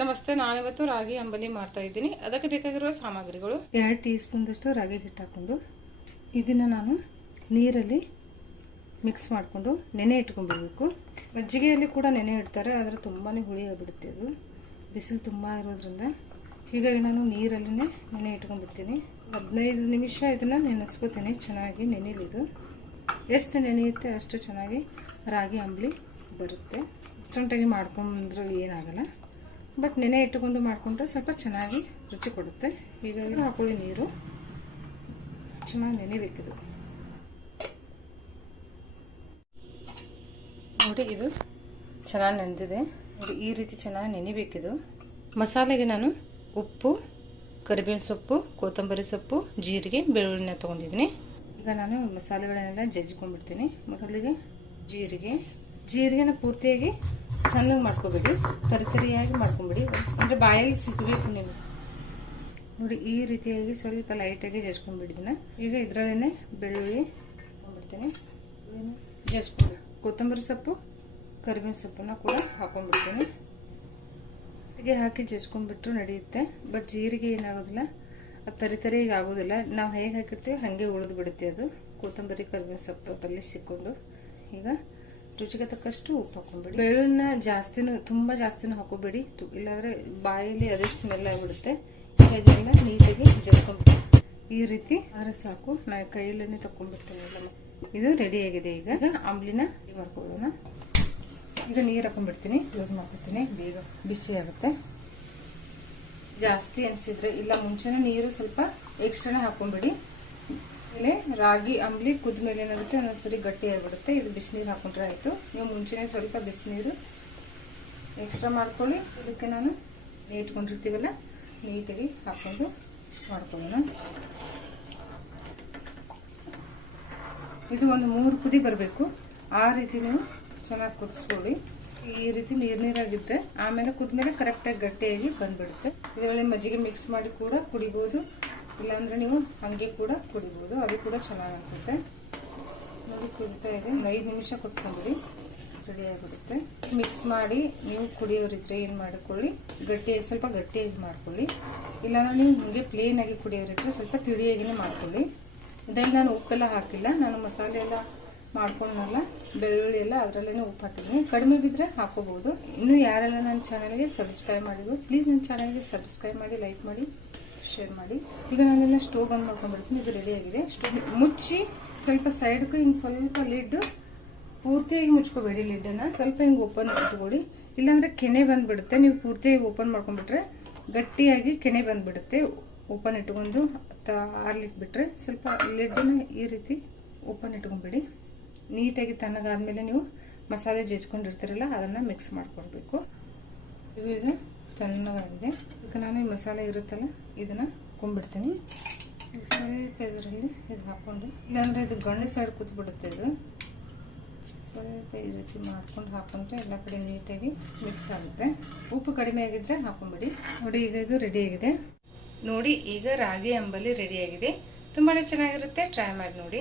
ನಮಸ್ತೆ, ನಾನಿವತ್ತು ರಾಗಿ ಅಂಬಲಿ ಮಾಡ್ತಾ ಇದ್ದೀನಿ. ಅದಕ್ಕೆ ಬೇಕಾಗಿರುವ ಸಾಮಗ್ರಿಗಳು. ಎರಡು ಟೀ ಸ್ಪೂನ್ದಷ್ಟು ರಾಗಿ ಹಿಟ್ಟು ಹಾಕೊಂಡು ಇದನ್ನು ನಾನು ನೀರಲ್ಲಿ ಮಿಕ್ಸ್ ಮಾಡಿಕೊಂಡು ನೆನೆ ಇಟ್ಕೊಂಡ್ಬಿಡ್ಬೇಕು. ಮಜ್ಜಿಗೆಯಲ್ಲಿ ಕೂಡ ನೆನೆ ಇಡ್ತಾರೆ, ಆದರೆ ತುಂಬಾ ಹುಳಿ ಆಗಿಬಿಡುತ್ತೆ ಅದು. ಬಿಸಿಲು ತುಂಬ ಇರೋದ್ರಿಂದ. ಹೀಗಾಗಿ ನಾನು ನೀರಲ್ಲೇ ನೆನೆ ಇಟ್ಕೊಂಡ್ಬಿಡ್ತೀನಿ. ಹದಿನೈದು ನಿಮಿಷ ಇದನ್ನು ನೆನೆಸ್ಕೋತೀನಿ, ಚೆನ್ನಾಗಿ ನೆನೆಲಿದು. ಎಷ್ಟು ನೆನೆಯುತ್ತೆ ಅಷ್ಟು ಚೆನ್ನಾಗಿ ರಾಗಿ ಅಂಬಲಿ ಬರುತ್ತೆ. ಇಷ್ಟೊಂಟಾಗಿ ಮಾಡ್ಕೊಂಡ್ರೂ ಏನಾಗಲ್ಲ. ಬಟ್ ನೆನೆ ಇಟ್ಟುಕೊಂಡು ಮಾಡಿಕೊಂಡ್ರೆ ಸ್ವಲ್ಪ ಚೆನ್ನಾಗಿ ರುಚಿ ಕೊಡುತ್ತೆ. ಹೀಗಾಗಿ ಹಾಕೊಳ್ಳಿ ನೀರು ಚೆನ್ನಾಗಿ ನೆನೆಬೇಕಿದು ನೋಡಿ, ಇದು ಚೆನ್ನಾಗಿ ನೆನೆದಿದೆ. ನೋಡಿ, ಈ ರೀತಿ ಚೆನ್ನಾಗಿ ನೆನೆಬೇಕಿದು ಮಸಾಲೆಗೆ ನಾನು ಉಪ್ಪು, ಕರಿಬೇವಿನ ಸೊಪ್ಪು, ಕೊತ್ತಂಬರಿ ಸೊಪ್ಪು, ಜೀರಿಗೆ, ಬೆಳ್ಳುಳ್ಳಿನ ತೊಗೊಂಡಿದ್ದೀನಿ. ಈಗ ನಾನು ಮಸಾಲೆಗಳನ್ನೆಲ್ಲ ಜಜ್ಜಿಕೊಂಡ್ಬಿಡ್ತೀನಿ. ಮೊದಲಿಗೆ ಜೀರಿಗೆ. ಜೀರಿಗೆನ ಪೂರ್ತಿಯಾಗಿ ಸಣ್ಣಗೆ ಮಾಡ್ಕೋಬೇಡಿ ತರಿತರಿಯಾಗಿ ಮಾಡ್ಕೊಂಬಿಡಿ. ಅಂದರೆ ಬಾಯಲ್ಲಿ ಸಿಗಬೇಕು ನೀವು. ನೋಡಿ, ಈ ರೀತಿಯಾಗಿ ಸ್ವಲ್ಪ ಲೈಟಾಗಿ ಜಜ್ಕೊಂಡ್ಬಿಡ್ತೀನಿ ಈಗ ಇದರಲ್ಲೇ ಬೆಳ್ಳುಳ್ಳಿ ಹಾಕೊಂಡ್ಬಿಡ್ತೀನಿ ಜಜ್ಕೊಂಡು ಕೊತ್ತಂಬರಿ ಸೊಪ್ಪು, ಕರಿಬೇವಿನ ಸೊಪ್ಪನ್ನ ಕೂಡ ಹಾಕೊಂಡ್ಬಿಡ್ತೀನಿ ಜೀರಿಗೆ ಹಾಕಿ ಜಜ್ಕೊಂಡ್ಬಿಟ್ರು ನಡೆಯುತ್ತೆ. ಬಟ್ ಜೀರಿಗೆ ಏನಾಗೋದಿಲ್ಲ. ಅದು ತರಿ ತರಿಗ ಆಗೋದಿಲ್ಲ. ನಾವು ಹೇಗೆ ಹಾಕಿರ್ತೀವಿ ಹಾಗೆ ಉಳಿದು ಬಿಡುತ್ತೆ ಅದು. ಕೊತ್ತಂಬರಿ, ಕರಿಬೇವಿನ ಸೊಪ್ಪು ಅಲ್ಲಿ ಸಿಕ್ಕೊಂಡು. ಈಗ ರುಚಿಗೆ ತಕ್ಕಷ್ಟು ಉಪ್ಪು ಹಾಕೊಂಡ್ಬಿಡಿ ಬೆಳ್ಳುಳ್ಳಿನ ಜಾಸ್ತಿನೂ, ತುಂಬ ಜಾಸ್ತಿನೂ ಹಾಕೋಬೇಡಿ ಇಲ್ಲಾಂದ್ರೆ ಬಾಯಲ್ಲಿ ಅದೇ ಸ್ಮೆಲ್ ಆಗಿಬಿಡುತ್ತೆ. ಇದೆಲ್ಲ ನೀಟಾಗಿ ಜಗ್ಕೊಂಡು ಈ ರೀತಿ ಆರ ಸಾಕು. ನಾ ಕೈಯಲ್ಲೇ ತಕೊಂಡ್ಬಿಡ್ತೀನಿ ಇದು ರೆಡಿ ಆಗಿದೆ ಈಗ. ಆಮ್ಲಿನ ಮಾಡ್ಕೊಳ್ಳೋಣ. ಈಗ ನೀರು ಹಾಕೊಂಡ್ಬಿಡ್ತೀನಿ ಯೂಸ್ ಮಾಡ್ಕೊತೀನಿ. ಬೇಗ ಬಿಸಿ ಆಗುತ್ತೆ. ಜಾಸ್ತಿ ಅನಿಸಿದ್ರೆ, ಇಲ್ಲ ಮುಂಚೆನೇ ನೀರು ಸ್ವಲ್ಪ ಎಕ್ಸ್ಟ್ರಾನೇ ಹಾಕೊಂಡ್ಬಿಡಿ ಆಮೇಲೆ ರಾಗಿ, ಅಂಬ್ಲಿ ಕುದ ಮೇಲೆ ಏನಾಗುತ್ತೆ, ಒಂದೊಂದ್ಸರಿ ಗಟ್ಟಿ ಆಗಿಬಿಡುತ್ತೆ. ಇದು ಬಿಸಿನೀರು ಹಾಕೊಂಡ್ರೆ ಆಯಿತು. ನೀವು ಮುಂಚೆನೇ ಸ್ವಲ್ಪ ಬಿಸಿನೀರು ಎಕ್ಸ್ಟ್ರಾ ಮಾಡ್ಕೊಳ್ಳಿ. ಇದಕ್ಕೆ ನಾನು ನೀಟ್ಕೊಂಡಿರ್ತೀವಲ್ಲ ನೀಟಾಗಿ ಹಾಕೊಂಡು ಮಾಡ್ಕೊಳ್ಳೋಣ. ಇದು ಒಂದು ಮೂರು ಕುದಿ ಬರಬೇಕು. ಆ ರೀತಿ ನೀವು ಚೆನ್ನಾಗಿ ಕುದಿಸ್ಕೊಳ್ಳಿ. ಈ ರೀತಿ ನೀರು ನೀರಾಗಿದ್ರೆ ಆಮೇಲೆ ಕುದ್ಮೇಲೆ ಕರೆಕ್ಟಾಗಿ ಗಟ್ಟಿಯಾಗಿ ಬಂದ್ಬಿಡುತ್ತೆ. ಇದರಲ್ಲಿ ಮಜ್ಜಿಗೆ ಮಿಕ್ಸ್ ಮಾಡಿ ಕೂಡ ಕುಡಿಬೋದು. ಇಲ್ಲಾಂದ್ರೆ ನೀವು ಹಂಗೆ ಕೂಡ ಕುಡಿಬೋದು, ಅದು ಕೂಡ ಚೆನ್ನಾಗಿ ಅನ್ಸುತ್ತೆ ನೋಡಿ ಕುದಿತಾ ಇದೆ. ಐದು ನಿಮಿಷ ಕುದಿಸ್ಕೊಂಬಿಡಿ ರೆಡಿ ಆಗಿಬಿಡುತ್ತೆ. ಮಿಕ್ಸ್ ಮಾಡಿ ನೀವು ಕುಡಿಯೋರಿದ್ರೆ ಏನು ಮಾಡ್ಕೊಳ್ಳಿ, ಗಟ್ಟಿ, ಸ್ವಲ್ಪ ಗಟ್ಟಿಯಾಗಿ ಮಾಡ್ಕೊಳ್ಳಿ. ಇಲ್ಲಾಂದ್ರೆ ನೀವು ಹಂಗೆ ಪ್ಲೇನ್ ಆಗಿ ಕುಡಿಯೋರಿದ್ರೆ ಸ್ವಲ್ಪ ತಿಳಿಯಾಗಿನೇ ಮಾಡ್ಕೊಳ್ಳಿ. ಇದರಲ್ಲಿ ನಾನು ಉಪ್ಪೆಲ್ಲ ಹಾಕಿಲ್ಲ. ನಾನು ಮಸಾಲೆ ಎಲ್ಲ ಮಾಡ್ಕೊಂಡಲ್ಲ ಬೆಳ್ಳುಳ್ಳಿ ಎಲ್ಲ ಅದರಲ್ಲೇ ಉಪ್ಪು ಹಾಕಿದ್ದೀನಿ. ಕಡಿಮೆ ಬಿದ್ದರೆ ಹಾಕೋಬಹುದು ಇನ್ನು ಯಾರೆಲ್ಲ ನನ್ನ ಚಾನಲ್ಗೆ ಸಬ್ಸ್ಕ್ರೈಬ್ ಮಾಡಿದ್ರು ಪ್ಲೀಸ್ ನನ್ನ ಚಾನಲ್ಗೆ ಸಬ್ಸ್ಕ್ರೈಬ್ ಮಾಡಿ ಲೈಕ್ ಮಾಡಿ. ಶೇರ್ ಮಾಡಿ. ಈಗ ನಾನೆಲ್ಲ ಸ್ಟೋವ್ ಬಂದ್ ಮಾಡ್ಕೊಂಡ್ಬಿಡ್ತೀನಿ, ಇದು ರೆಡಿ ಆಗಿದೆ. ಸ್ಟೋವ್ ಮುಚ್ಚಿ ಸ್ವಲ್ಪ ಸೈಡ್ಗೆ ಹಿಂಗೆ ಸ್ವಲ್ಪ ಲಿಡ್ ಪೂರ್ತಿಯಾಗಿ ಮುಚ್ಕೋಬೇಡಿ ಲಿಡ್ಡನ್ನು ಸ್ವಲ್ಪ ಹಿಂಗೆ ಓಪನ್ ಇಟ್ಕೊಡಿ ಇಲ್ಲಾಂದ್ರೆ ಕೆನೆ ಬಂದ್ಬಿಡುತ್ತೆ. ನೀವು ಪೂರ್ತಿಯಾಗಿ ಓಪನ್ ಮಾಡ್ಕೊಂಡ್ಬಿಟ್ರೆ ಗಟ್ಟಿಯಾಗಿ ಕೆನೆ ಬಂದ್ಬಿಡುತ್ತೆ. ಓಪನ್ ಇಟ್ಕೊಂಡು ಆರ್ಲಿಕ್ಕೆ ಬಿಟ್ರೆ ಸ್ವಲ್ಪ ಲಿಡ್ಡನ್ನ ಈ ರೀತಿ ಓಪನ್ ಇಟ್ಕೊಂಡ್ಬಿಡಿ. ನೀಟಾಗಿ ತಣ್ಣಗಾದ್ಮೇಲೆ ನೀವು ಮಸಾಲೆ ಜಜ್ಕೊಂಡಿರ್ತೀರಲ್ಲ, ಅದನ್ನು ಮಿಕ್ಸ್ ಮಾಡ್ಕೊಳ್ಬೇಕು ಇದು ತಣ್ಣಗಾಗಿದೆ. ಈಗ ನಾನು ಈ ಮಸಾಲೆ ಇರುತ್ತಲ್ಲ, ಇದನ್ನು ಕೊಂಬಿಡ್ತೀನಿ. ಸ್ವಲ್ಪ ಇದರಲ್ಲಿ ಇದು ಹಾಕ್ಕೊಂಡು ಇಲ್ಲಾಂದರೆ ಇದು ಗಂಡು ಸೈಡ್ ಕೂತ್ಬಿಡುತ್ತೆ ಇದು. ಸ್ವಲ್ಪ ಈ ರೀತಿ ಮಾಡ್ಕೊಂಡು ಹಾಕೊಂಡ್ರೆ ಎಲ್ಲ ಕಡೆ ನೀಟಾಗಿ ಮಿಕ್ಸ್ ಆಗುತ್ತೆ. ಉಪ್ಪು ಕಡಿಮೆ ಆಗಿದ್ರೆ ಹಾಕೊಂಬಿಡಿ. ನೋಡಿ, ಈಗ ಇದು ರೆಡಿ ಆಗಿದೆ. ನೋಡಿ, ಈಗ ರಾಗಿ ಅಂಬಲಿ ರೆಡಿ ಆಗಿದೆ. ತುಂಬಾನೇ ಚೆನ್ನಾಗಿರುತ್ತೆ. ಟ್ರೈ ಮಾಡಿ ನೋಡಿ.